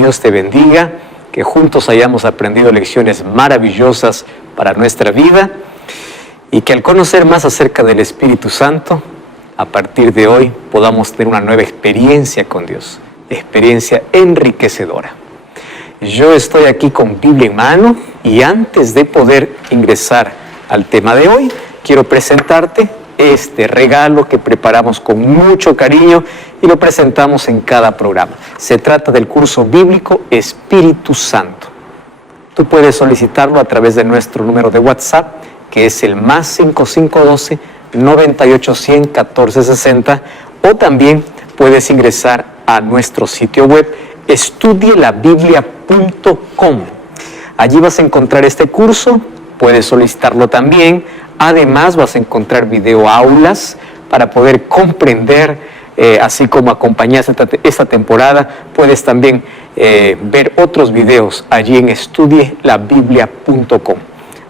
Dios te bendiga, que juntos hayamos aprendido lecciones maravillosas para nuestra vida y que al conocer más acerca del Espíritu Santo, a partir de hoy podamos tener una nueva experiencia con Dios, experiencia enriquecedora. Yo estoy aquí con Biblia en mano y antes de poder ingresar al tema de hoy, quiero presentarte este regalo que preparamos con mucho cariño y lo presentamos en cada programa. Se trata del curso bíblico Espíritu Santo. Tú puedes solicitarlo a través de nuestro número de WhatsApp, que es el +5512 9810 1460, o también puedes ingresar a nuestro sitio web estudielabiblia.com. Allí vas a encontrar este curso, puedes solicitarlo también. Además vas a encontrar videoaulas para poder comprender, así como acompañar esta temporada. Puedes también ver otros videos allí en estudielabiblia.com.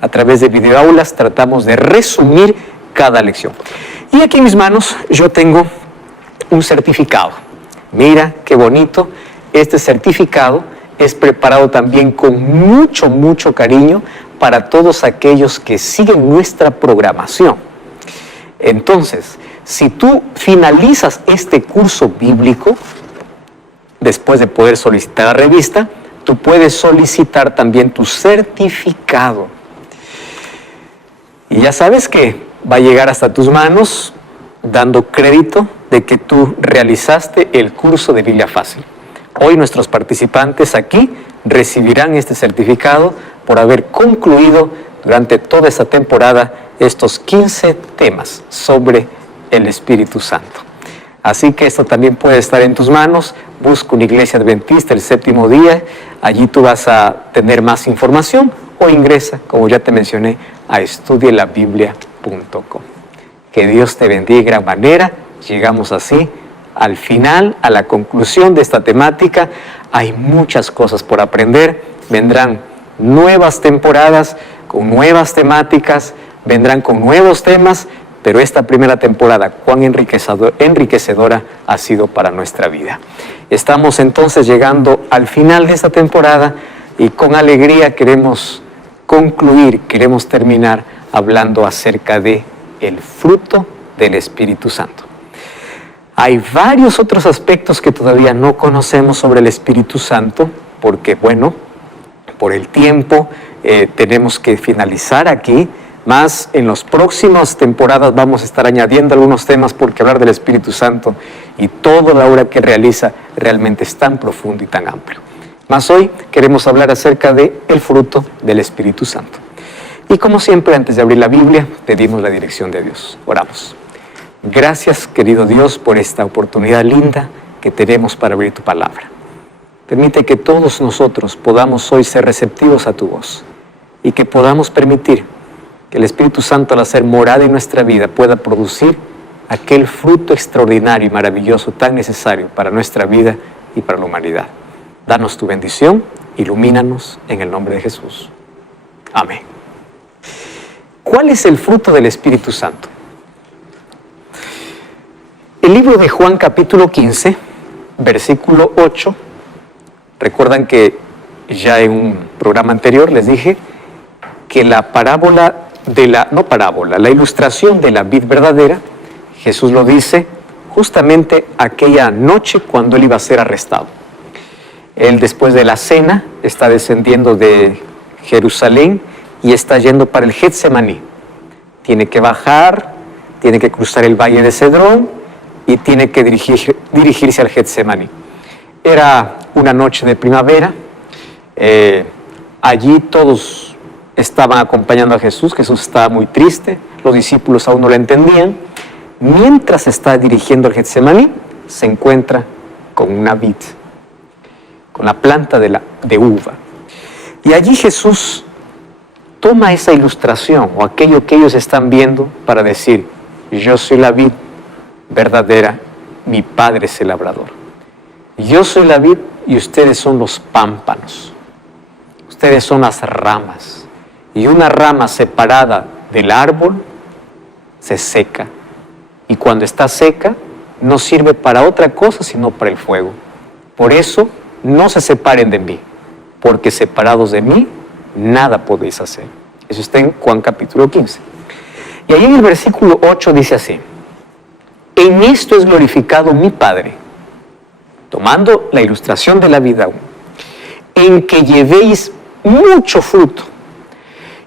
A través de videoaulas tratamos de resumir cada lección. Y aquí en mis manos yo tengo un certificado. Mira qué bonito. Este certificado es preparado también con mucho cariño para todos aquellos que siguen nuestra programación. Entonces, si tú finalizas este curso bíblico, después de poder solicitar la revista, tú puedes solicitar también tu certificado. Y ya sabes que va a llegar hasta tus manos dando crédito de que tú realizaste el curso de Biblia Fácil. Hoy nuestros participantes aquí recibirán este certificado por haber concluido durante toda esta temporada estos 15 temas sobre el Espíritu Santo. Así que esto también puede estar en tus manos. Busca una iglesia adventista el séptimo día. Allí tú vas a tener más información o ingresa, como ya te mencioné, a estudielabiblia.com. Que Dios te bendiga de gran manera. Llegamos así al final, a la conclusión de esta temática. Hay muchas cosas por aprender. Vendrán nuevas temporadas con nuevas temáticas, vendrán con nuevos temas, pero esta primera temporada, cuán enriquecedora ha sido para nuestra vida. Estamos entonces llegando al final de esta temporada y con alegría queremos concluir, queremos terminar hablando acerca de el fruto del Espíritu Santo. Hay varios otros aspectos que todavía no conocemos sobre el Espíritu Santo, porque bueno, por el tiempo tenemos que finalizar aquí, más en las próximas temporadas vamos a estar añadiendo algunos temas porque hablar del Espíritu Santo y toda la obra que realiza realmente es tan profundo y tan amplio. Más hoy queremos hablar acerca del fruto del Espíritu Santo. Y como siempre, antes de abrir la Biblia, pedimos la dirección de Dios. Oramos. Gracias, querido Dios, por esta oportunidad linda que tenemos para abrir tu palabra. Permite que todos nosotros podamos hoy ser receptivos a tu voz y que podamos permitir que el Espíritu Santo, al hacer morada en nuestra vida, pueda producir aquel fruto extraordinario y maravilloso tan necesario para nuestra vida y para la humanidad. Danos tu bendición, ilumínanos en el nombre de Jesús. Amén. ¿Cuál es el fruto del Espíritu Santo? El libro de Juan capítulo 15, versículo 8, recuerdan que ya en un programa anterior les dije que la ilustración de la vid verdadera, Jesús lo dice justamente aquella noche cuando él iba a ser arrestado. Él, después de la cena, está descendiendo de Jerusalén y está yendo para el Getsemaní. Tiene que bajar, tiene que cruzar el valle de Cedrón y tiene que dirigirse al Getsemaní. Era una noche de primavera. Allí todos estaban acompañando a Jesús. Jesús estaba muy triste. Los discípulos aún no lo entendían. Mientras está dirigiendo al Getsemaní, se encuentra con una vid, con la planta de uva. Y allí Jesús toma esa ilustración o aquello que ellos están viendo para decir: yo soy la vid verdadera, mi Padre es el labrador. Yo soy la vid y ustedes son los pámpanos. Ustedes son las ramas. Y una rama separada del árbol se seca. Y cuando está seca, no sirve para otra cosa sino para el fuego. Por eso no se separen de mí, porque separados de mí, nada podéis hacer. Eso está en Juan capítulo 15. Y ahí en el versículo 8 dice así: en esto es glorificado mi Padre, tomando la ilustración de la vida, en que llevéis mucho fruto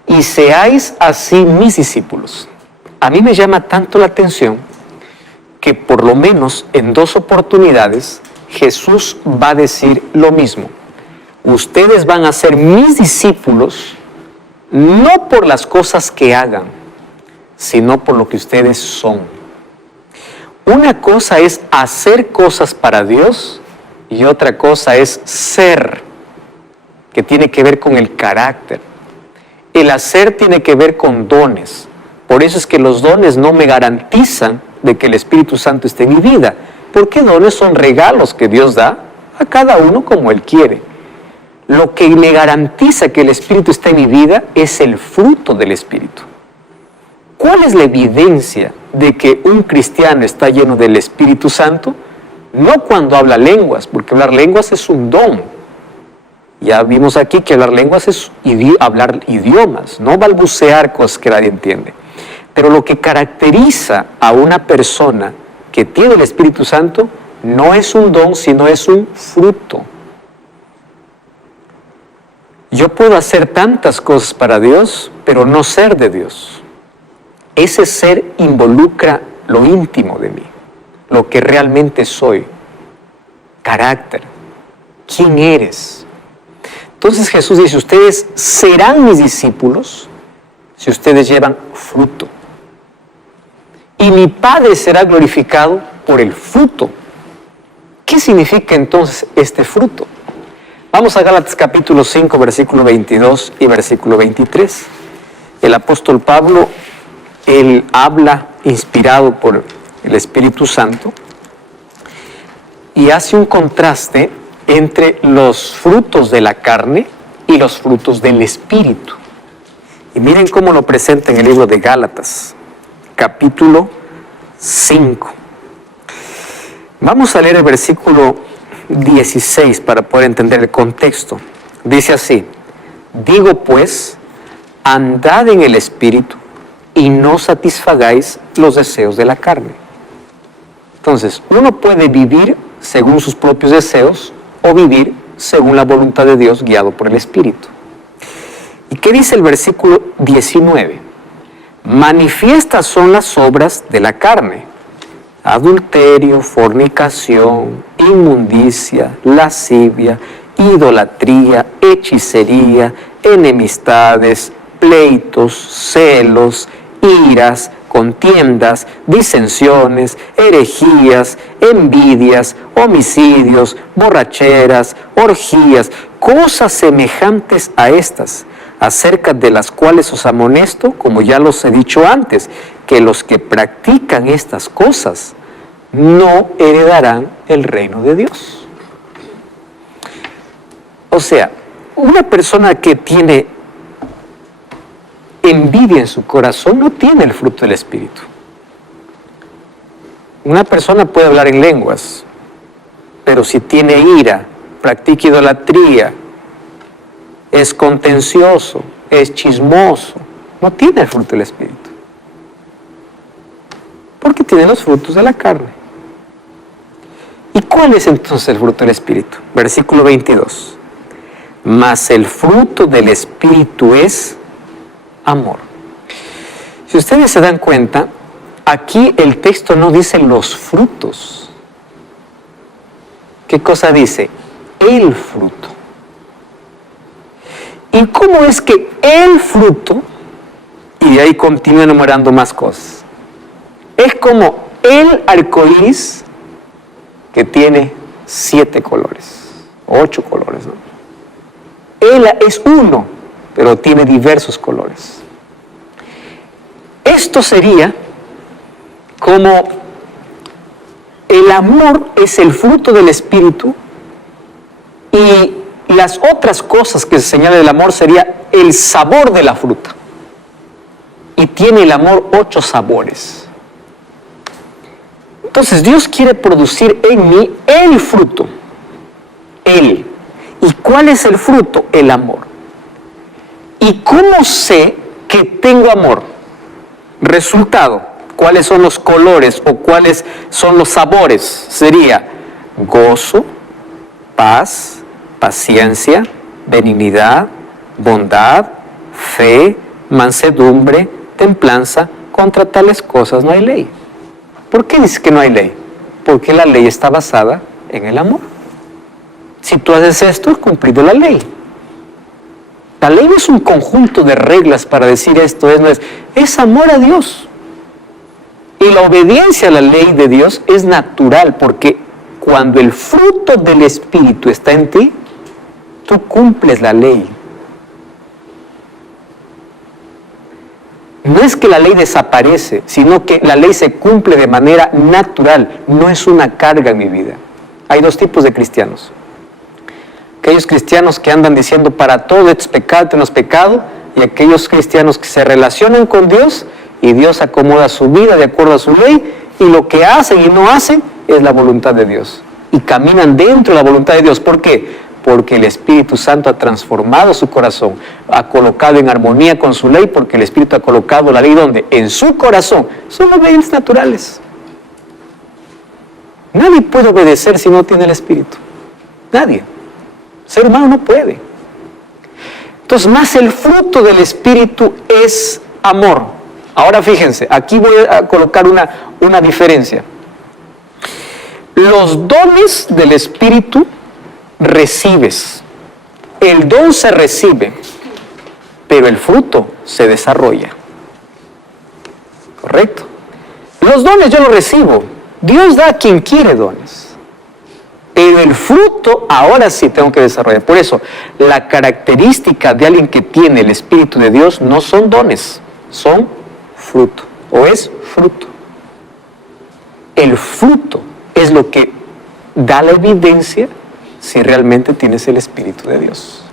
y seáis así mis discípulos. A mí me llama tanto la atención que por lo menos en 2 oportunidades Jesús va a decir lo mismo. Ustedes van a ser mis discípulos no por las cosas que hagan, sino por lo que ustedes son. Una cosa es hacer cosas para Dios y otra cosa es ser, que tiene que ver con el carácter. El hacer tiene que ver con dones. Por eso es que los dones no me garantizan de que el Espíritu Santo esté en mi vida, porque dones son regalos que Dios da a cada uno como Él quiere. Lo que me garantiza que el Espíritu está en mi vida es el fruto del Espíritu. ¿Cuál es la evidencia de que un cristiano está lleno del Espíritu Santo? No cuando habla lenguas, porque hablar lenguas es un don. Ya vimos aquí que hablar lenguas es hablar idiomas, no balbucear cosas que nadie entiende. Pero lo que caracteriza a una persona que tiene el Espíritu Santo no es un don, sino es un fruto. Yo puedo hacer tantas cosas para Dios, pero no ser de Dios. Ese ser involucra lo íntimo de mí, lo que realmente soy, carácter, quién eres. Entonces Jesús dice, ustedes serán mis discípulos si ustedes llevan fruto. Y mi Padre será glorificado por el fruto. ¿Qué significa entonces este fruto? Vamos a Gálatas capítulo 5, versículo 22 y versículo 23. El apóstol Pablo, él habla inspirado por el Espíritu Santo y hace un contraste entre los frutos de la carne y los frutos del Espíritu. Y miren cómo lo presenta en el libro de Gálatas, capítulo 5. Vamos a leer el versículo 16 para poder entender el contexto. Dice así: digo pues, andad en el Espíritu y no satisfagáis los deseos de la carne. Entonces, uno puede vivir según sus propios deseos o vivir según la voluntad de Dios guiado por el Espíritu. ¿Y qué dice el versículo 19? Manifiestas son las obras de la carne: adulterio, fornicación, inmundicia, lascivia, idolatría, hechicería, enemistades, pleitos, celos, iras, contiendas, disensiones, herejías, envidias, homicidios, borracheras, orgías, cosas semejantes a estas, acerca de las cuales os amonesto, como ya los he dicho antes, que los que practican estas cosas no heredarán el reino de Dios. O sea, una persona que tiene envidia en su corazón no tiene el fruto del Espíritu. Una persona puede hablar en lenguas, pero si tiene ira, practica idolatría, es contencioso, es chismoso, no tiene el fruto del Espíritu. Porque tiene los frutos de la carne. ¿Y cuál es entonces el fruto del Espíritu? Versículo 22. Mas el fruto del Espíritu es amor. Si ustedes se dan cuenta, aquí el texto no dice los frutos. ¿Qué cosa dice? El fruto. ¿Y cómo es que el fruto, y de ahí continúa enumerando más cosas, es como el arco iris que tiene 7 colores, 8 colores, ¿no? Él es uno, pero tiene diversos colores. Esto sería como el amor es el fruto del Espíritu y las otras cosas que se señala del amor sería el sabor de la fruta. Y tiene el amor 8 sabores. Entonces Dios quiere producir en mí el fruto. Él. ¿Y cuál es el fruto? El amor. ¿Y cómo sé que tengo amor? Resultado, ¿cuáles son los colores o cuáles son los sabores? Sería gozo, paz, paciencia, benignidad, bondad, fe, mansedumbre, templanza. Contra tales cosas no hay ley. ¿Por qué dice que no hay ley? Porque la ley está basada en el amor. Si tú haces esto, has cumplido la ley. La ley no es un conjunto de reglas para decir esto, es amor a Dios. Y la obediencia a la ley de Dios es natural, porque cuando el fruto del Espíritu está en ti, tú cumples la ley. No es que la ley desaparece, sino que la ley se cumple de manera natural, no es una carga en mi vida. Hay dos tipos de cristianos. Aquellos cristianos que andan diciendo para todo esto es pecado, esto no es pecado, y aquellos cristianos que se relacionan con Dios y Dios acomoda su vida de acuerdo a su ley, y lo que hacen y no hacen es la voluntad de Dios. Y caminan dentro de la voluntad de Dios. ¿Por qué? Porque el Espíritu Santo ha transformado su corazón, ha colocado en armonía con su ley, porque el Espíritu ha colocado la ley ¿dónde? En su corazón. Son las leyes naturales. Nadie puede obedecer si no tiene el Espíritu. Nadie. El ser humano no puede. Entonces, más el fruto del Espíritu es amor. Ahora fíjense, aquí voy a colocar una diferencia. Los dones del Espíritu recibes. El don se recibe, pero el fruto se desarrolla. ¿Correcto? Los dones yo los recibo. Dios da a quien quiere dones. Pero el fruto ahora sí tengo que desarrollar. Por eso, la característica de alguien que tiene el Espíritu de Dios no son dones, son fruto. O es fruto. El fruto es lo que da la evidencia si realmente tienes el Espíritu de Dios.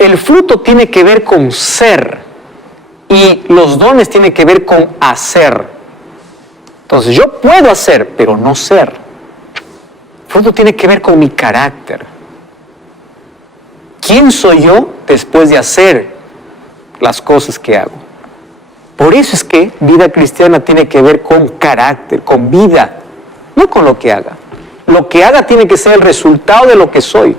El fruto tiene que ver con ser y los dones tienen que ver con hacer. Entonces yo puedo hacer, pero no ser. El fruto tiene que ver con mi carácter. ¿Quién soy yo después de hacer las cosas que hago? Por eso es que vida cristiana tiene que ver con carácter, con vida, no con lo que haga. Lo que haga tiene que ser el resultado de lo que soy.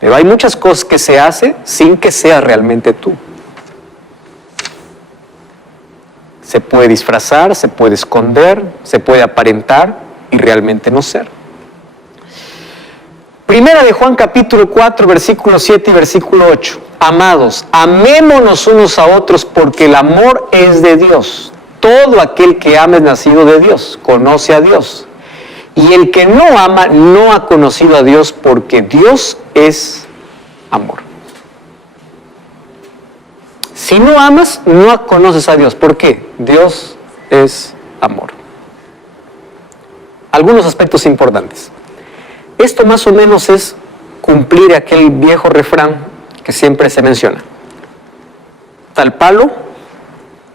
Pero hay muchas cosas que se hacen sin que seas realmente tú. Se puede disfrazar, se puede esconder, se puede aparentar y realmente no ser. Primera de Juan capítulo 4, versículo 7 y versículo 8. Amados, amémonos unos a otros porque el amor es de Dios. Todo aquel que ama es nacido de Dios, conoce a Dios. Y el que no ama no ha conocido a Dios porque Dios es amor. Si no amas, no conoces a Dios. ¿Por qué? Dios es amor. Algunos aspectos importantes. Esto más o menos es cumplir aquel viejo refrán que siempre se menciona. Tal palo,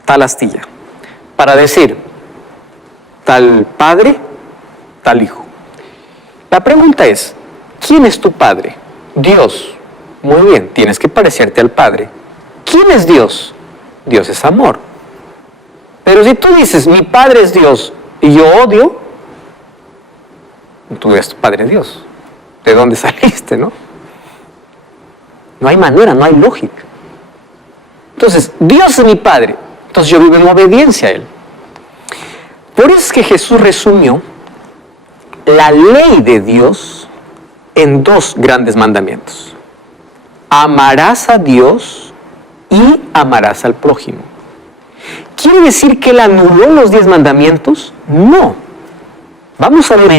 tal astilla. Para decir, tal padre, tal hijo. La pregunta es, ¿quién es tu padre? Dios. Muy bien, tienes que parecerte al Padre. ¿Quién es Dios? Dios es amor. Pero si tú dices, mi Padre es Dios y yo odio, tú eres tu Padre Dios. ¿De dónde saliste, no? No hay manera, no hay lógica. Entonces, Dios es mi Padre. Entonces yo vivo en obediencia a Él. Por eso es que Jesús resumió la ley de Dios en dos grandes mandamientos. Amarás a Dios y amarás al prójimo. ¿Quiere decir que Él anuló los 10 mandamientos? No. Vamos a ver.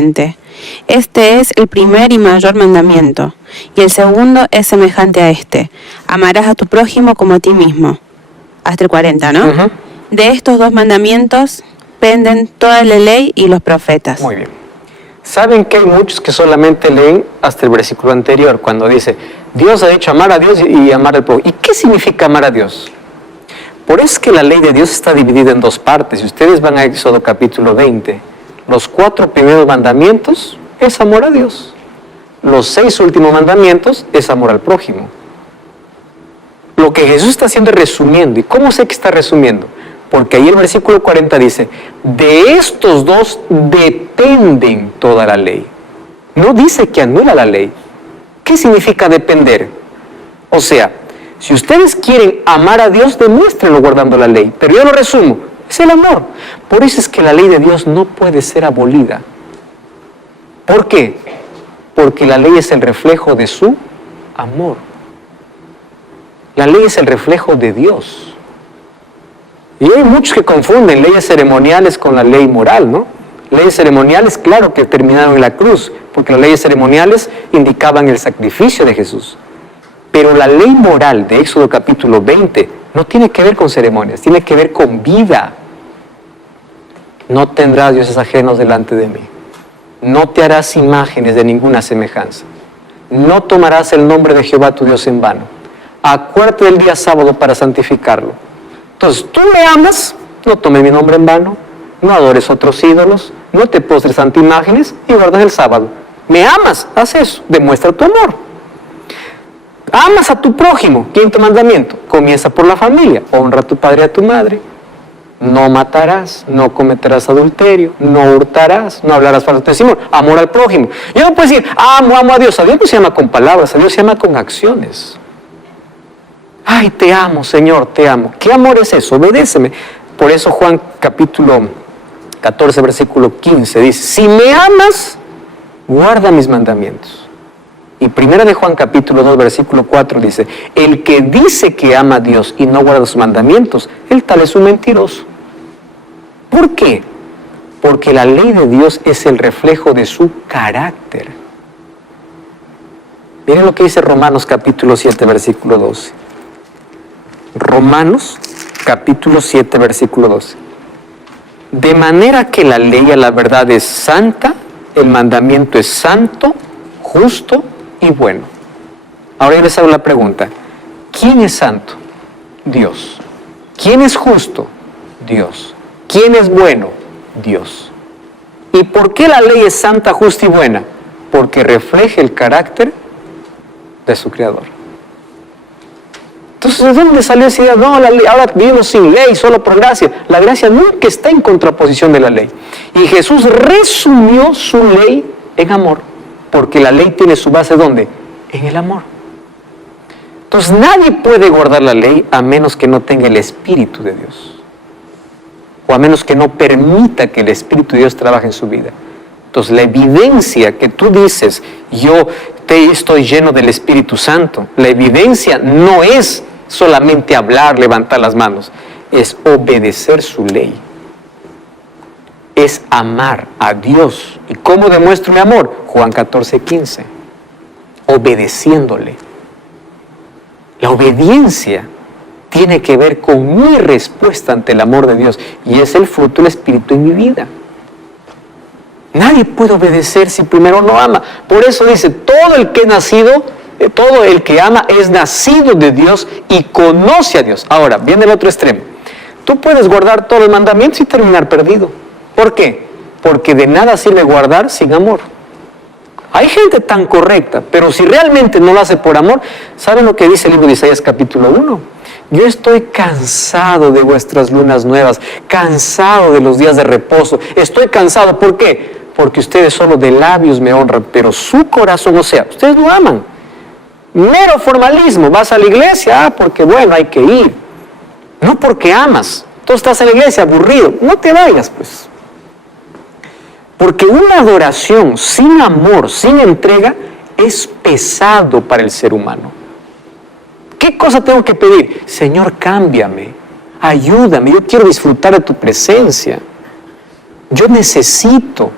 Este es el primer y mayor mandamiento, y el segundo es semejante a este: amarás a tu prójimo como a ti mismo. Hasta el 40, ¿no? Uh-huh. De estos 2 mandamientos penden toda la ley y los profetas. Muy bien. ¿Saben que hay muchos que solamente leen hasta el versículo anterior, cuando dice, Dios ha dicho amar a Dios y amar al prójimo? ¿Y qué significa amar a Dios? Por eso es que la ley de Dios está dividida en 2 partes. Si ustedes van a Éxodo capítulo 20, los 4 primeros mandamientos es amor a Dios. los 6 últimos mandamientos es amor al prójimo. Lo que Jesús está haciendo es resumiendo. ¿Y cómo sé que está resumiendo? Porque ahí el versículo 40 dice, de estos dos dependen toda la ley. No dice que anula la ley. ¿Qué significa depender? O sea, si ustedes quieren amar a Dios, demuéstrenlo guardando la ley. Pero yo lo resumo, es el amor. Por eso es que la ley de Dios no puede ser abolida. ¿Por qué? Porque la ley es el reflejo de su amor. La ley es el reflejo de Dios. Y hay muchos que confunden leyes ceremoniales con la ley moral, ¿no? Leyes ceremoniales, claro que terminaron en la cruz, porque las leyes ceremoniales indicaban el sacrificio de Jesús. Pero la ley moral de Éxodo capítulo 20 no tiene que ver con ceremonias, tiene que ver con vida. No tendrás dioses ajenos delante de mí. No te harás imágenes de ninguna semejanza. No tomarás el nombre de Jehová tu Dios en vano. Acuérdate del día sábado para santificarlo. Entonces, tú me amas, no tomes mi nombre en vano, no adores otros ídolos, no te postres ante imágenes y guardas el sábado. ¿Me amas? Haz eso, demuestra tu amor. Amas a tu prójimo, quinto mandamiento, comienza por la familia, honra a tu padre y a tu madre. No matarás, no cometerás adulterio, no hurtarás, no hablarás falso testimonio, amor al prójimo. Yo no puedo decir, amo a Dios. A Dios no se llama con palabras, a Dios se llama con acciones. Ay, te amo, Señor, te amo. ¿Qué amor es eso? Obedéceme. Por eso Juan capítulo 14, versículo 15 dice, si me amas, guarda mis mandamientos. Y primera de Juan capítulo 2, versículo 4 dice, el que dice que ama a Dios y no guarda sus mandamientos, el tal es un mentiroso. ¿Por qué? Porque la ley de Dios es el reflejo de su carácter. Miren lo que dice Romanos capítulo 7, versículo 12. Romanos capítulo 7, versículo 12. De manera que la ley a la verdad es santa, el mandamiento es santo, justo y bueno. Ahora yo les hago la pregunta, ¿quién es santo? Dios. ¿Quién es justo? Dios. ¿Quién es bueno? Dios. ¿Y por qué la ley es santa, justa y buena? Porque refleja el carácter de su Creador. Entonces, ¿de dónde salió esa idea? No, la ley, ahora vivimos sin ley, solo por gracia. La gracia nunca está en contraposición de la ley. Y Jesús resumió su ley en amor, porque la ley tiene su base ¿dónde? En el amor. Entonces, nadie puede guardar la ley a menos que no tenga el Espíritu de Dios. O a menos que no permita que el Espíritu de Dios trabaje en su vida. Entonces, la evidencia que tú dices, yo estoy lleno del Espíritu Santo, la evidencia no es solamente hablar, levantar las manos, es obedecer su ley. Es amar a Dios. ¿Y cómo demuestro mi amor? Juan 14, 15. Obedeciéndole. La obediencia tiene que ver con mi respuesta ante el amor de Dios y es el fruto del Espíritu en mi vida. Nadie puede obedecer si primero no ama. Por eso dice, todo el que es nacido, todo el que ama es nacido de Dios y conoce a Dios. Ahora, viene el otro extremo. Tú puedes guardar todos los mandamientos y terminar perdido. ¿Por qué? Porque de nada sirve guardar sin amor. Hay gente tan correcta, pero si realmente no lo hace por amor, ¿saben lo que dice el libro de Isaías capítulo 1? Yo estoy cansado de vuestras lunas nuevas, cansado de los días de reposo. Estoy cansado, ¿por qué? Porque ustedes solo de labios me honran, pero su corazón, o sea, ustedes no aman. Mero formalismo, vas a la iglesia, porque bueno, hay que ir. No porque amas. Tú estás en la iglesia aburrido, no te vayas pues. Porque una adoración sin amor, sin entrega, es pesado para el ser humano. ¿Qué cosa tengo que pedir? Señor, cámbiame, ayúdame, yo quiero disfrutar de tu presencia. Yo necesito.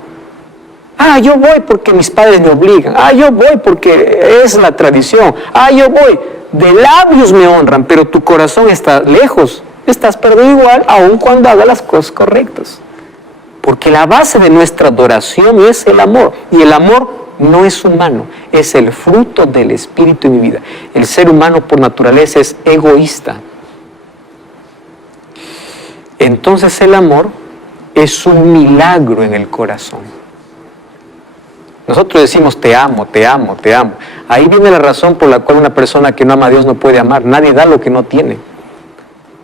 Yo voy porque mis padres me obligan. Yo voy porque es la tradición. Yo voy. De labios me honran, pero tu corazón está lejos. Estás perdido igual, aun cuando haga las cosas correctas. Porque la base de nuestra adoración es el amor. Y el amor no es humano, es el fruto del Espíritu en mi vida. El ser humano por naturaleza es egoísta. Entonces el amor es un milagro en el corazón. Nosotros decimos te amo, te amo, te amo. Ahí viene la razón por la cual una persona que no ama a Dios no puede amar. Nadie da lo que no tiene.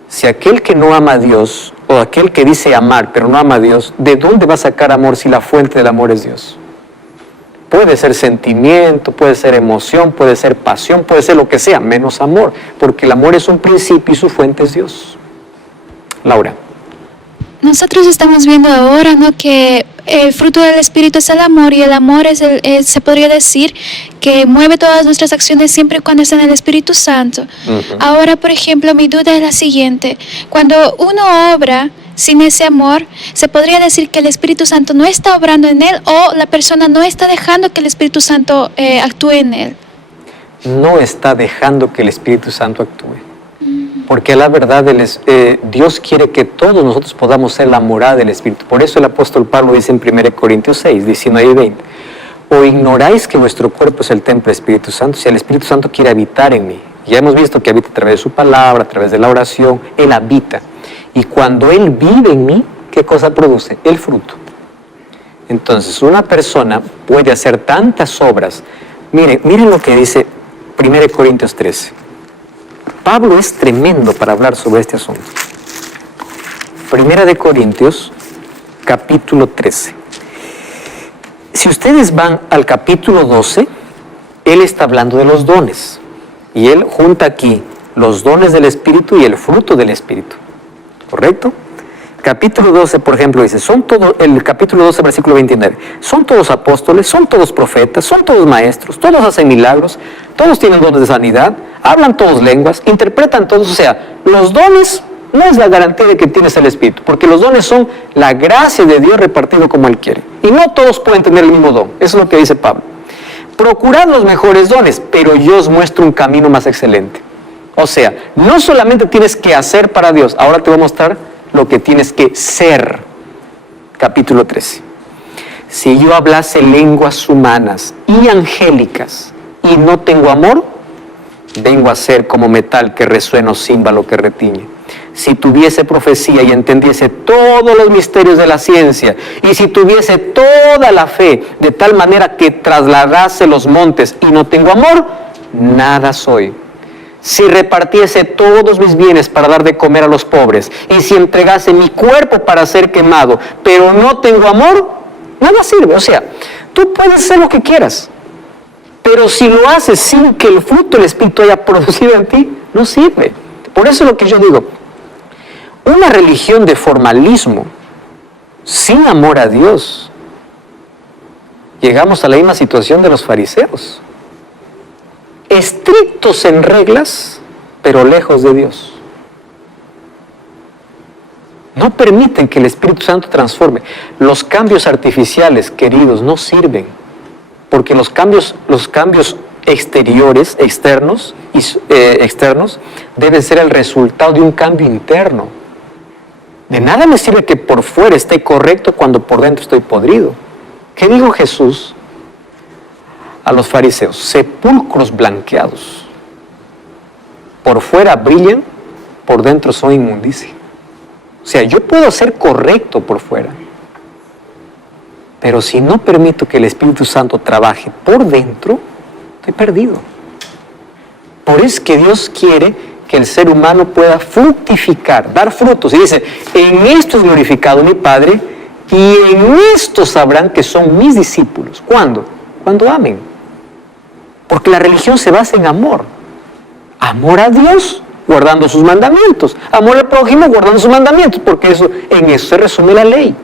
Si aquel que no ama a Dios, o aquel que dice amar pero no ama a Dios, ¿de dónde va a sacar amor si la fuente del amor es Dios? Puede ser sentimiento, puede ser emoción, puede ser pasión, puede ser lo que sea, menos amor, porque el amor es un principio y su fuente es Dios. Laura. Nosotros estamos viendo ahora, ¿no?, que el fruto del Espíritu es el amor, y el amor es se podría decir que mueve todas nuestras acciones siempre y cuando está en el Espíritu Santo. Ahora, por ejemplo, mi duda es la siguiente: cuando uno obra sin ese amor, ¿se podría decir que el Espíritu Santo no está obrando en él, o la persona no está dejando que el Espíritu Santo actúe en él? No está dejando que el Espíritu Santo actúe. Porque la verdad, Dios quiere que todos nosotros podamos ser la morada del Espíritu. Por eso el apóstol Pablo dice en 1 Corintios 6, 19 y 20, ¿o ignoráis que vuestro cuerpo es el templo del Espíritu Santo? Si el Espíritu Santo quiere habitar en mí. Ya hemos visto que habita a través de su palabra, a través de la oración. Él habita. Y cuando Él vive en mí, ¿qué cosa produce? El fruto. Entonces, una persona puede hacer tantas obras. Miren lo que dice 1 Corintios 13. Pablo es tremendo para hablar sobre este asunto. 1 Corintios, capítulo 13. Si ustedes van al capítulo 12, él está hablando de los dones. Y él junta aquí los dones del Espíritu y el fruto del Espíritu. ¿Correcto? Capítulo 12, por ejemplo, dice, el capítulo 12, versículo 29, son todos apóstoles, son todos profetas, son todos maestros, todos hacen milagros, todos tienen dones de sanidad, hablan todos lenguas, interpretan todos. O sea, los dones no es la garantía de que tienes el Espíritu, porque los dones son la gracia de Dios repartido como Él quiere. Y no todos pueden tener el mismo don. Eso es lo que dice Pablo. Procurad los mejores dones, pero yo os muestro un camino más excelente. O sea, no solamente tienes que hacer para Dios, ahora te voy a mostrar lo que tienes que ser. Capítulo 13. Si yo hablase lenguas humanas y angélicas y no tengo amor, vengo a ser como metal que resuena o címbalo que retiñe. Si tuviese profecía y entendiese todos los misterios de la ciencia, y si tuviese toda la fe, de tal manera que trasladase los montes y no tengo amor, nada soy. Si repartiese todos mis bienes para dar de comer a los pobres, y si entregase mi cuerpo para ser quemado, pero no tengo amor, nada sirve. O sea, tú puedes hacer lo que quieras, pero si lo haces sin que el fruto del Espíritu haya producido en ti, no sirve. Por eso es lo que yo digo, una religión de formalismo, sin amor a Dios, llegamos a la misma situación de los fariseos. Estrictos en reglas, pero lejos de Dios. No permiten que el Espíritu Santo transforme. Los cambios artificiales, queridos, no sirven, porque los cambios exteriores, externos, deben ser el resultado de un cambio interno. De nada me sirve que por fuera esté correcto cuando por dentro estoy podrido. ¿Qué dijo Jesús a los fariseos? Sepulcros blanqueados. Por fuera brillan, por dentro son inmundicia. O sea, yo puedo ser correcto por fuera, pero si no permito que el Espíritu Santo trabaje por dentro, estoy perdido. Por eso es que Dios quiere que el ser humano pueda fructificar, dar frutos. Y dice, en esto es glorificado mi Padre, y en esto sabrán que son mis discípulos. ¿Cuándo? Cuando amen. Porque la religión se basa en amor. Amor a Dios, guardando sus mandamientos. Amor al prójimo, guardando sus mandamientos. Porque en eso se resume la ley.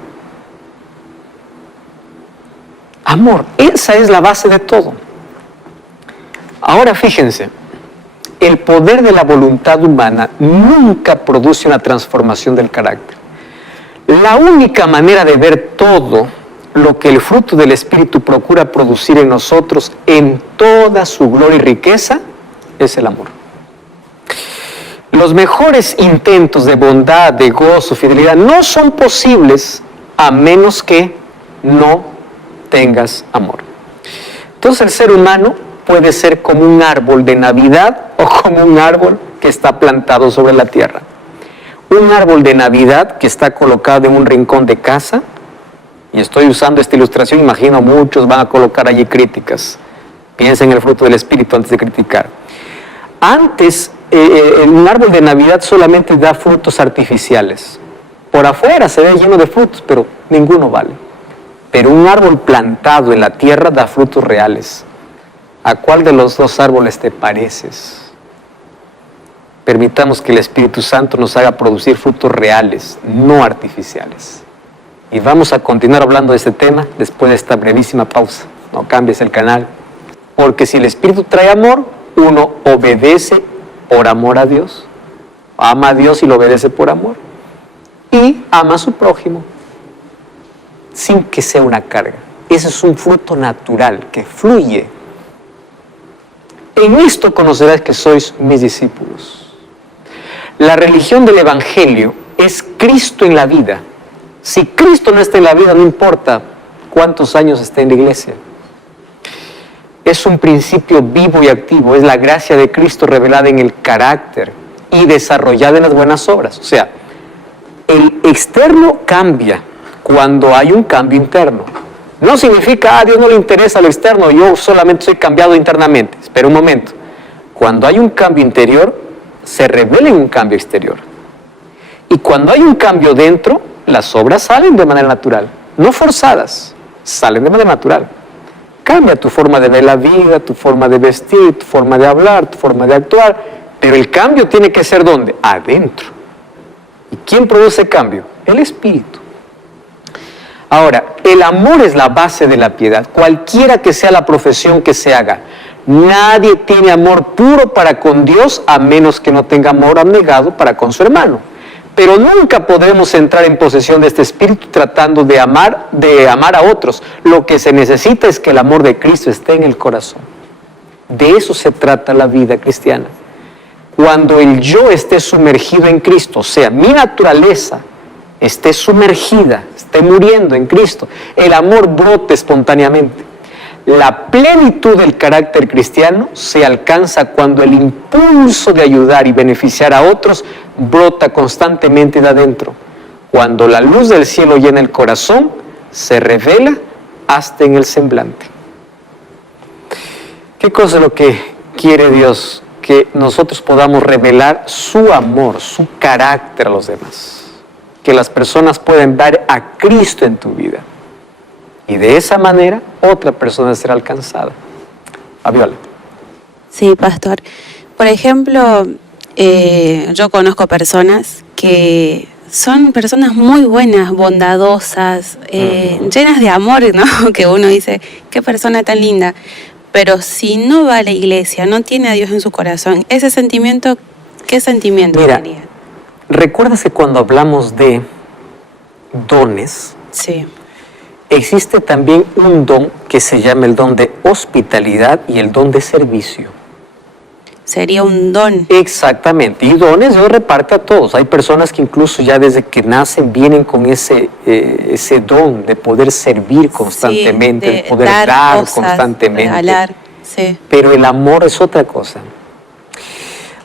Amor, esa es la base de todo. Ahora fíjense, el poder de la voluntad humana nunca produce una transformación del carácter. La única manera de ver todo lo que el fruto del Espíritu procura producir en nosotros en toda su gloria y riqueza es el amor. Los mejores intentos de bondad, de gozo, fidelidad no son posibles a menos que no tengas amor. Entonces el ser humano puede ser como un árbol de Navidad o como un árbol que está plantado sobre la tierra. Un árbol de Navidad que está colocado en un rincón de casa Y estoy usando esta ilustración, imagino muchos van a colocar allí críticas. Piensen en el fruto del Espíritu antes de criticar. Antes, un árbol de Navidad solamente da frutos artificiales. Por afuera se ve lleno de frutos, pero ninguno vale. Pero un árbol plantado en la tierra da frutos reales. ¿A cuál de los dos árboles te pareces? Permitamos que el Espíritu Santo nos haga producir frutos reales, no artificiales. Y vamos a continuar hablando de este tema después de esta brevísima pausa. No cambies el canal. Porque si el Espíritu trae amor, uno obedece por amor a Dios. Ama a Dios y lo obedece por amor. Y ama a su prójimo sin que sea una carga. Ese es un fruto natural que fluye. En esto conocerás que sois mis discípulos. La religión del Evangelio es Cristo en la vida. Si Cristo no está en la vida, no importa cuántos años esté en la iglesia. Es un principio vivo y activo, es la gracia de Cristo revelada en el carácter y desarrollada en las buenas obras. O sea, el externo cambia cuando hay un cambio interno. No significa, a Dios no le interesa lo externo, yo solamente soy cambiado internamente. Espera un momento. Cuando hay un cambio interior, se revela en un cambio exterior. Y cuando hay un cambio dentro, las obras salen de manera natural, no forzadas, salen de manera natural. Cambia tu forma de ver la vida, tu forma de vestir, tu forma de hablar, tu forma de actuar, pero el cambio tiene que ser ¿dónde? Adentro. ¿Y quién produce cambio? El Espíritu. Ahora, el amor es la base de la piedad, cualquiera que sea la profesión que se haga. Nadie tiene amor puro para con Dios a menos que no tenga amor abnegado para con su hermano. Pero nunca podremos entrar en posesión de este espíritu tratando de amar a otros. Lo que se necesita es que el amor de Cristo esté en el corazón. De eso se trata la vida cristiana. Cuando el yo esté sumergido en Cristo, o sea, mi naturaleza esté sumergida, esté muriendo en Cristo, el amor brote espontáneamente. La plenitud del carácter cristiano se alcanza cuando el impulso de ayudar y beneficiar a otros brota constantemente de adentro. Cuando la luz del cielo llena el corazón, se revela hasta en el semblante. ¿Qué cosa es lo que quiere Dios? Que nosotros podamos revelar su amor, su carácter a los demás. Que las personas puedan ver a Cristo en tu vida. Y de esa manera, otra persona será alcanzada. Fabiola. Sí, pastor. Por ejemplo, yo conozco personas que son personas muy buenas, bondadosas, llenas de amor, ¿no? Que uno dice, qué persona tan linda. Pero si no va a la iglesia, no tiene a Dios en su corazón, ese sentimiento, ¿qué sentimiento sería? ¿Recuerdas que cuando hablamos de dones, sí, existe también un don que se llama el don de hospitalidad y el don de servicio? Sería un don. Exactamente, y dones Dios reparte a todos. Hay personas que incluso ya desde que nacen vienen con ese don de poder servir constantemente, de poder dar cosas, constantemente. Regalar, sí. Pero el amor es otra cosa.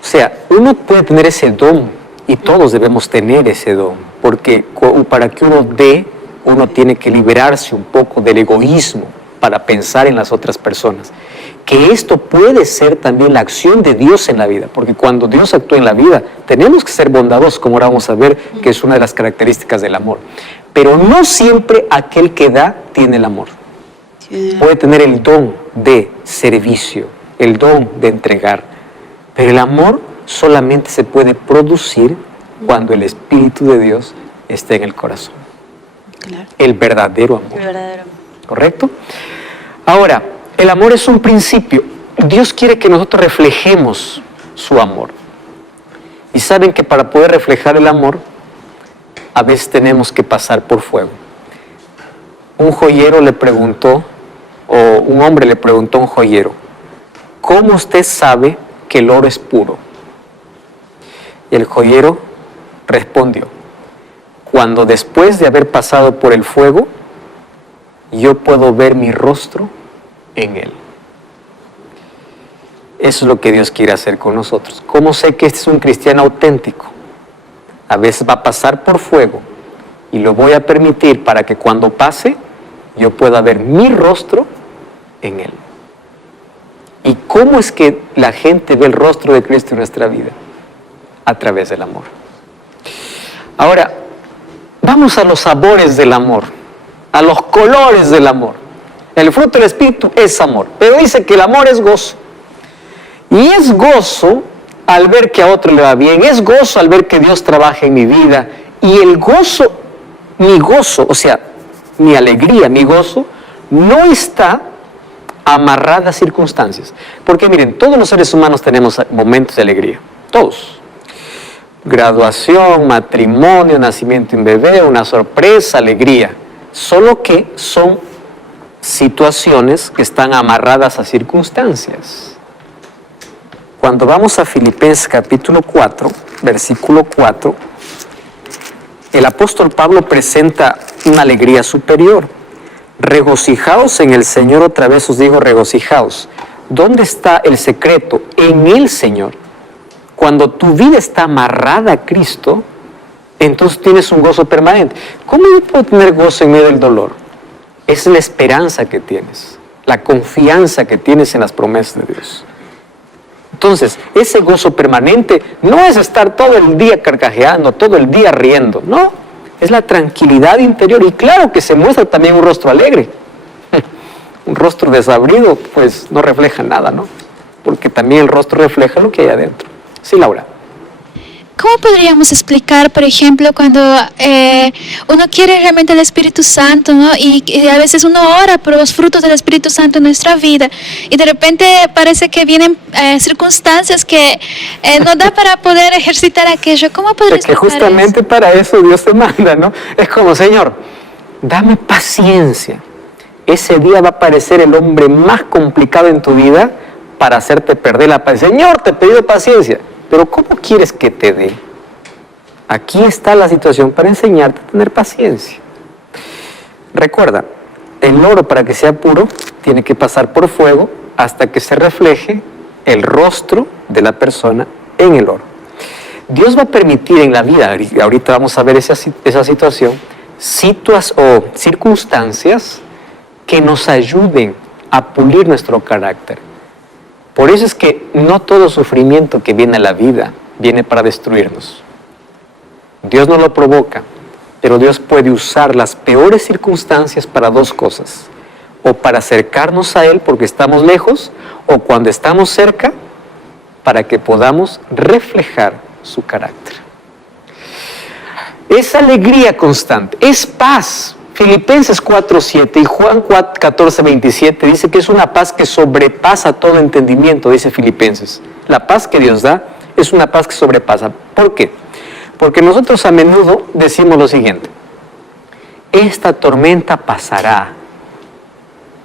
O sea, uno puede tener ese don y todos debemos tener ese don, porque para que uno dé, uno tiene que liberarse un poco del egoísmo para pensar en las otras personas. Que esto puede ser también la acción de Dios en la vida, porque cuando Dios actúa en la vida, tenemos que ser bondadosos, como ahora vamos a ver, que es una de las características del amor. Pero no siempre aquel que da tiene el amor. Puede tener el don de servicio, el don de entregar, pero el amor solamente se puede producir cuando el Espíritu de Dios esté en el corazón. Claro. El verdadero amor. El verdadero amor. ¿Correcto? Ahora, el amor es un principio. Dios quiere que nosotros reflejemos su amor. Y saben que para poder reflejar el amor, a veces tenemos que pasar por fuego. Un joyero le preguntó, o un hombre le preguntó a un joyero, ¿cómo usted sabe que el oro es puro? Y el joyero respondió, cuando después de haber pasado por el fuego, yo puedo ver mi rostro en él. Eso es lo que Dios quiere hacer con nosotros. ¿Cómo sé que este es un cristiano auténtico? A veces va a pasar por fuego, y lo voy a permitir para que cuando pase yo pueda ver mi rostro en él. ¿Y cómo es que la gente ve el rostro de Cristo en nuestra vida? A través del amor. Ahora, vamos a los sabores del amor, a los colores del amor. El fruto del Espíritu es amor, pero dice que el amor es gozo. Y es gozo al ver que a otro le va bien, es gozo al ver que Dios trabaja en mi vida. Y el gozo, mi gozo, o sea, mi alegría, mi gozo, no está amarrada a circunstancias. Porque miren, todos los seres humanos tenemos momentos de alegría, todos. Graduación, matrimonio, nacimiento de un bebé, una sorpresa, alegría. Solo que son situaciones que están amarradas a circunstancias. Cuando vamos a Filipenses capítulo 4, versículo 4, el apóstol Pablo presenta una alegría superior. Regocijaos en el Señor, otra vez os digo regocijaos. ¿Dónde está el secreto? En el Señor. Cuando tu vida está amarrada a Cristo, entonces tienes un gozo permanente. ¿Cómo yo puedo tener gozo en medio del dolor? Es la esperanza que tienes, la confianza que tienes en las promesas de Dios. Entonces, ese gozo permanente no es estar todo el día carcajeando, todo el día riendo, no. Es la tranquilidad interior, y claro que se muestra también un rostro alegre. Un rostro desabrido, pues no refleja nada, ¿no? Porque también el rostro refleja lo que hay adentro. Sí, Laura. ¿Cómo podríamos explicar, por ejemplo, cuando uno quiere realmente el Espíritu Santo, ¿no? Y a veces uno ora por los frutos del Espíritu Santo en nuestra vida y de repente parece que vienen circunstancias que no da para poder ejercitar aquello? ¿Cómo podría explicar eso? Que justamente para eso Dios te manda, ¿no? Es como, Señor, dame paciencia. Ese día va a aparecer el hombre más complicado en tu vida para hacerte perder la paciencia. Señor, te he pedido paciencia. Pero ¿cómo quieres que te dé? Aquí está la situación para enseñarte a tener paciencia. Recuerda, el oro para que sea puro tiene que pasar por fuego hasta que se refleje el rostro de la persona en el oro. Dios va a permitir en la vida, ahorita vamos a ver esa situación, circunstancias que nos ayuden a pulir nuestro carácter. Por eso es que no todo sufrimiento que viene a la vida viene para destruirnos. Dios no lo provoca, pero Dios puede usar las peores circunstancias para dos cosas. O para acercarnos a Él porque estamos lejos, o cuando estamos cerca, para que podamos reflejar su carácter. Es alegría constante, es paz. Filipenses 4:7 y Juan 14:27 dice que es una paz que sobrepasa todo entendimiento, dice Filipenses. La paz que Dios da es una paz que sobrepasa. ¿Por qué? Porque nosotros a menudo decimos lo siguiente: esta tormenta pasará,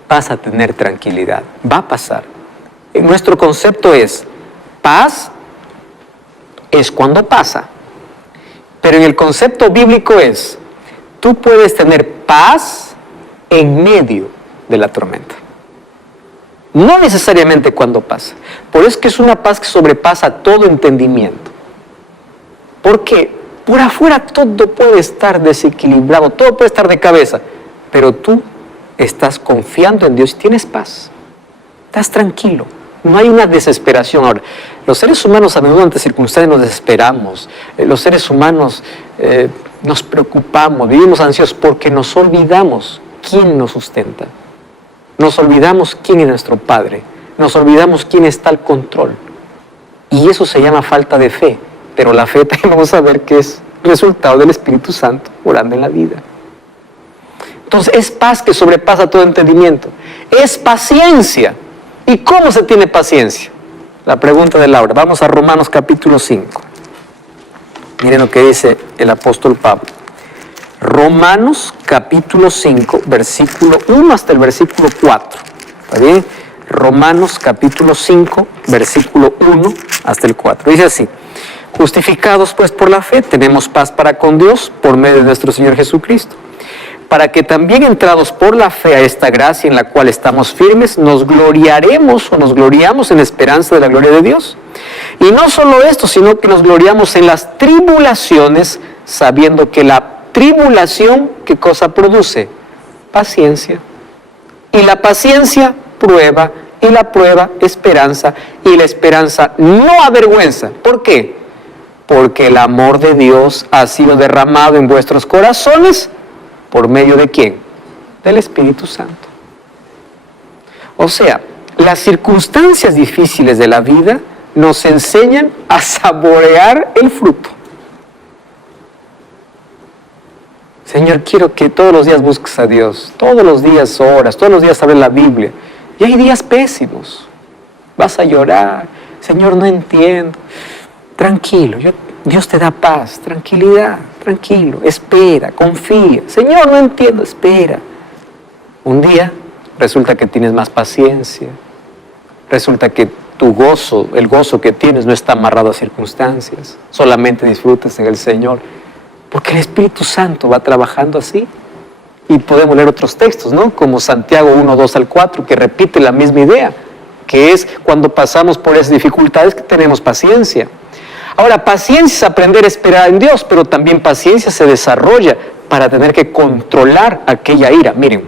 vas a tener tranquilidad, va a pasar. Nuestro concepto es, paz es cuando pasa, pero en el concepto bíblico es, tú puedes tener paz en medio de la tormenta. No necesariamente cuando pasa. Por eso es que es una paz que sobrepasa todo entendimiento. Porque por afuera todo puede estar desequilibrado, todo puede estar de cabeza, pero tú estás confiando en Dios y tienes paz. Estás tranquilo. No hay una desesperación. Ahora, los seres humanos a menudo ante circunstancias nos desesperamos. Los seres humanos nos preocupamos, vivimos ansiosos porque nos olvidamos quién nos sustenta. Nos olvidamos quién es nuestro Padre. Nos olvidamos quién está al control. Y eso se llama falta de fe. Pero la fe tenemos que saber que es resultado del Espíritu Santo orando en la vida. Entonces es paz que sobrepasa todo entendimiento. Es paciencia. ¿Y cómo se tiene paciencia? La pregunta de Laura. Vamos a Romanos capítulo 5. Miren lo que dice el apóstol Pablo. Romanos capítulo 5, versículo 1 hasta el versículo 4. ¿Está bien? Romanos capítulo 5, versículo 1 hasta el 4. Dice así: justificados pues por la fe, tenemos paz para con Dios por medio de nuestro Señor Jesucristo, para que también entrados por la fe a esta gracia en la cual estamos firmes, nos gloriaremos o nos gloriamos en la esperanza de la gloria de Dios. Y no solo esto, sino que nos gloriamos en las tribulaciones, sabiendo que la tribulación, ¿qué cosa produce? Paciencia. Y la paciencia, prueba. Y la prueba, esperanza. Y la esperanza no avergüenza. ¿Por qué? Porque el amor de Dios ha sido derramado en vuestros corazones. ¿Por medio de quién? Del Espíritu Santo. O sea, las circunstancias difíciles de la vida nos enseñan a saborear el fruto. Señor, quiero que todos los días busques a Dios, todos los días oras, todos los días sabes la Biblia. Y hay días pésimos. Vas a llorar. Señor, no entiendo. Tranquilo, Dios te da paz, tranquilidad, tranquilo. Espera, confía. Señor, no entiendo, espera. Un día resulta que tienes más paciencia. Resulta que tu gozo, el gozo que tienes no está amarrado a circunstancias. Solamente disfrutas en el Señor. Porque el Espíritu Santo va trabajando así. Y podemos leer otros textos, ¿no? Como Santiago 1, 2 al 4, que repite la misma idea, que es cuando pasamos por esas dificultades que tenemos paciencia. Ahora, paciencia es aprender a esperar en Dios, pero también paciencia se desarrolla para tener que controlar aquella ira. Miren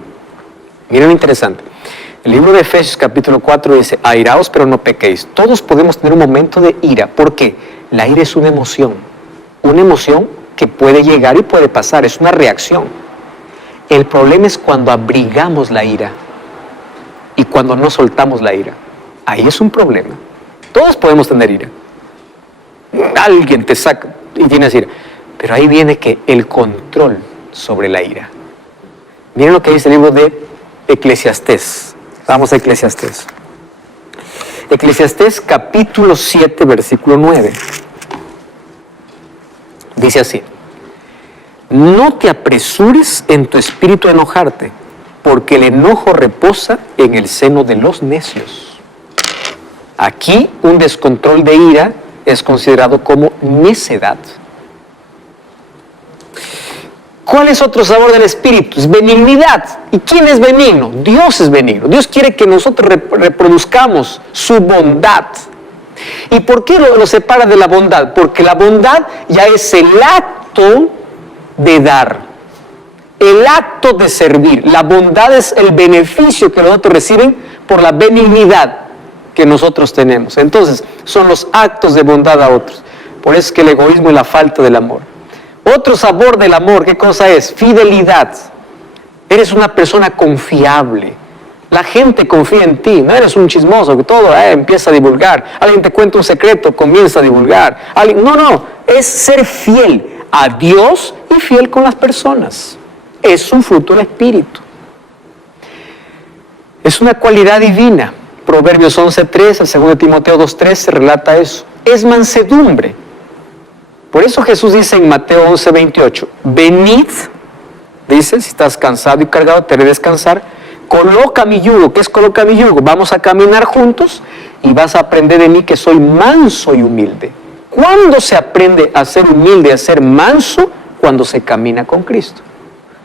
lo interesante. El libro de Efesios capítulo 4 dice, airaos pero no pequéis. Todos podemos tener un momento de ira. ¿Por qué? La ira es una emoción que puede llegar y puede pasar, es una reacción. El problema es cuando abrigamos la ira y cuando no soltamos la ira. Ahí es un problema. Todos podemos tener ira. Alguien te saca y tienes ira. Pero ahí viene que el control sobre la ira. Miren lo que dice el libro de Eclesiastés. Vamos a Eclesiastés. Eclesiastés capítulo 7, versículo 9. Dice así: no te apresures en tu espíritu a enojarte, porque el enojo reposa en el seno de los necios. Aquí un descontrol de ira es considerado como necedad. ¿Cuál es otro sabor del Espíritu? Es benignidad. ¿Y quién es benigno? Dios es benigno. Dios quiere que nosotros reproduzcamos su bondad. ¿Y por qué lo separa de la bondad? Porque la bondad ya es el acto de dar, el acto de servir. La bondad es el beneficio que nosotros reciben por la benignidad que nosotros tenemos. Entonces, son los actos de bondad a otros. Por eso es que el egoísmo es la falta del amor. Otro sabor del amor, ¿qué cosa es? Fidelidad. Eres una persona confiable. La gente confía en ti. No eres un chismoso que todo empieza a divulgar. Alguien te cuenta un secreto, comienza a divulgar. No. Es ser fiel a Dios y fiel con las personas. Es un fruto del Espíritu. Es una cualidad divina. Proverbios 11:3, el 2 Timoteo 2:3 se relata eso. Es mansedumbre. Por eso Jesús dice en Mateo 11:28, venid, dice, si estás cansado y cargado, te haré descansar, coloca mi yugo. ¿Qué es coloca mi yugo? Vamos a caminar juntos y vas a aprender de mí que soy manso y humilde. ¿Cuándo se aprende a ser humilde, a ser manso? Cuando se camina con Cristo.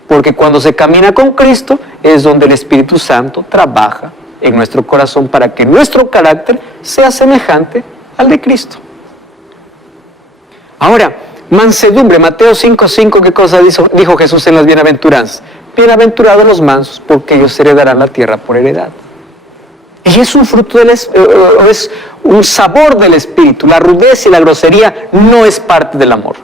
Porque cuando se camina con Cristo es donde el Espíritu Santo trabaja en nuestro corazón para que nuestro carácter sea semejante al de Cristo. Ahora, mansedumbre, Mateo 5:5, ¿qué cosa dijo Jesús en las bienaventuranzas? Bienaventurados los mansos, porque ellos heredarán la tierra por heredad. Y es un fruto es un sabor del Espíritu. La rudeza y la grosería no es parte del amor.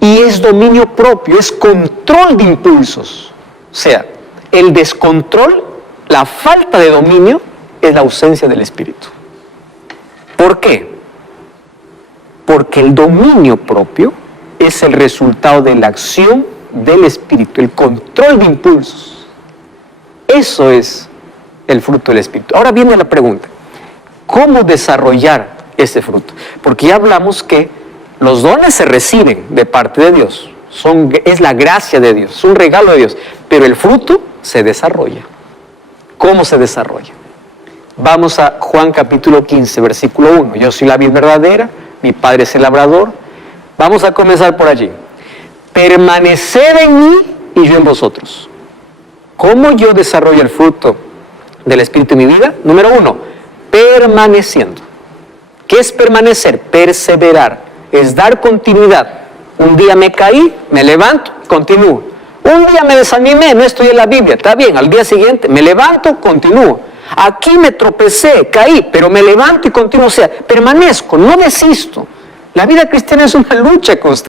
Y es dominio propio, es control de impulsos. O sea, el descontrol, la falta de dominio, es la ausencia del Espíritu. ¿Por qué? Porque el dominio propio es el resultado de la acción del Espíritu, el control de impulsos. Eso es el fruto del Espíritu. Ahora viene la pregunta, ¿cómo desarrollar ese fruto? Porque ya hablamos que los dones se reciben de parte de Dios, es la gracia de Dios, es un regalo de Dios, pero el fruto se desarrolla. ¿Cómo se desarrolla? Vamos a Juan capítulo 15, versículo 1. Yo soy la vid verdadera, mi Padre es el labrador. Vamos a comenzar por allí. Permaneced en mí y yo en vosotros. ¿Cómo yo desarrollo el fruto del Espíritu en mi vida? Número 1, permaneciendo. ¿Qué es permanecer? Perseverar. Es dar continuidad. Un día me caí, me levanto continúo. Un día me desanimé, no estudié la Biblia, está bien, al día siguiente me levanto, continúo. Aquí me tropecé, caí, pero me levanto y continúo, o sea, permanezco, no desisto. La vida cristiana es una lucha constante.